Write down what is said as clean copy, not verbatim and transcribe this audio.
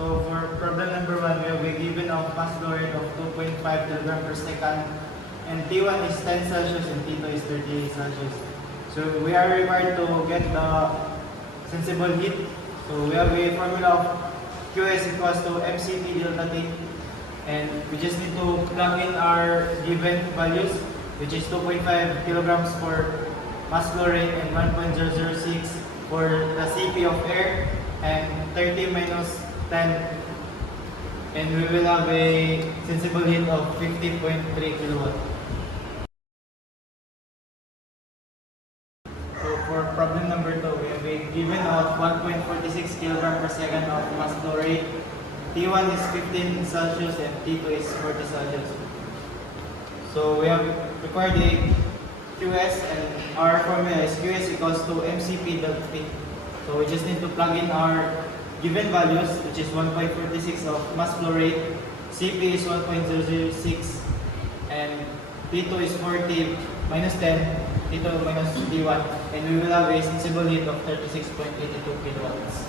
So for problem number 1, we have a given of mass flow rate of 2.5 kilogram per second, and T1 is 10 Celsius and T2 is 38 Celsius. So we are required to get the sensible heat. So we have a formula of Qs equals to mCp delta T, and we just need to plug in our given values, which is 2.5 kilograms for mass flow rate and 1.006 for the Cp of air, and 30 minus 10, and we will have a sensible heat of 50.3 kilowatt. So for problem number 2, we have a given of 1.46 kilogram per second of mass flow rate. T1 is 15 Celsius and T2 is 40 Celsius. So we have required a Qs, and our formula is Qs equals to mCp delta T. So we just need to plug in our given values, which is 1.46 of mass flow rate, Cp is 1.006, and T2 is 40 minus 10, T2 minus T1, and we will have a sensible heat of 36.82 kilowatts.